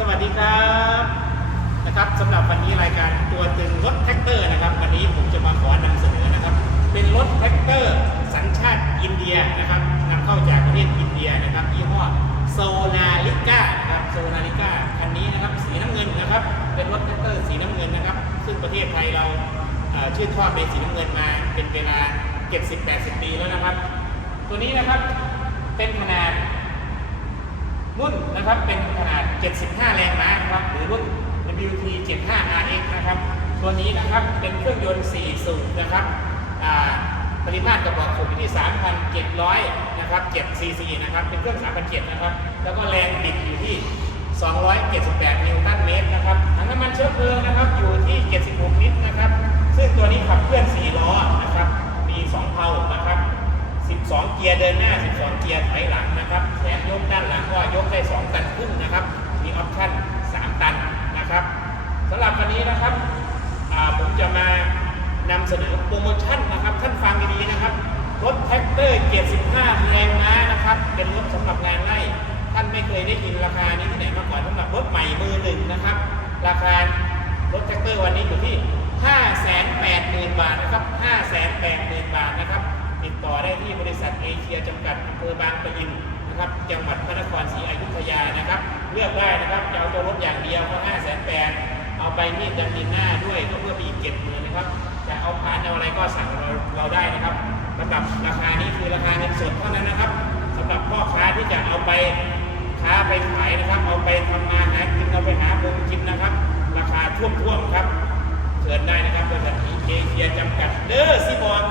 สวัสดีครับนะครับสำหรับวันนี้รายการตัวตึงรถแท็กเตอร์นะครับ วันนี้ผมจะมาขอนำเสนอนะครับ เป็นรถแท็กเตอร์สัญชาติอินเดียนะครับนำเข้าจากประเทศอินเดียนะครับยี่ห้อโซนาลิก้านะครับโซนาลิก้าคันนี้นะครับสีน้ำเงินนะครับ เป็นรถแท็กเตอร์สีน้ำเงินนะครับ ซึ่งประเทศไทยเราเชื่นชอบในสีน้ำเงินมาเป็นเวลา 70-80 ปีแล้วนะครับ ตัวนี้นะครับเป็นขนาด รุ่นนะครับเป็นขนาด 75 แรงม้านะครับหรือรุ่น WT 75 RX นะครับตัวนี้นะครับเป็นเครื่องยนต์ 4 สูบนะครับปริมาตรกระบอกสูบอยู่ที่ 3,700 นะครับ7 cc นะครับ เป็นเครื่อง 3,700 นะครับ แล้วก็แรงบิดอยู่ที่ 278 นิวตันเมตรนะครับ ถังน้ำมันเชื้อเพลิงนะครับ อยู่ที่ 76 ลิตรนะครับ ซึ่งตัวนี้ขับเคลื่อน 4 ล้อนะครับ มี 2 เพลานะครับ 12 เกียร์เดินหน้า 12 เกียร์ถอยหลังนะครับแถมยกด้าน ก็ยกได้ 2 ตันครึ่งนะครับ มีออปชั่น 3 ตันนะครับสำหรับวันนี้นะครับผมจะมานำเสนอโปรโมชั่นนะครับ ท่านฟังดีๆนะครับ รถแท็กเตอร์ 75 แรงม้านะครับ เป็นรถสำหรับงานไร่ ท่านไม่เคยได้ยินราคานี้ที่ไหนมาก่อนสำหรับรถใหม่มือหนึ่งนะครับ ราคารถแท็กเตอร์วันนี้อยู่ที่ 580,000 บาทนะครับ 580,000 บาทนะครับ ติดต่อได้ที่บริษัทเอเชียจำกัดอำเภอบางปะอิน นะครับจังหวัดพระนครศรีอยุธยานะครับ เลือกได้นะครับจะเอาตัวรถอย่างเดียวก็5 8 0 0 0เอาไปนี่ดันดินหน้าด้วยก็เพื่อไปอีกเจ็ดหมื่นนะครับจะเอาผ่านเอาอะไรก็สั่งเราเราได้นะครับสำหรับราคานี้คือราคาเงินสดเท่านั้นนะครับสำหรับพ่อค้าที่จะเอาไปค้าไปขายนะครับ เอาไปทำมาหากินเอาไปหาเงินกินนะครับ ราคาท่วมๆครับเชิญได้นะครับบริษัทเอเชียจำกัดเด้อซีบอล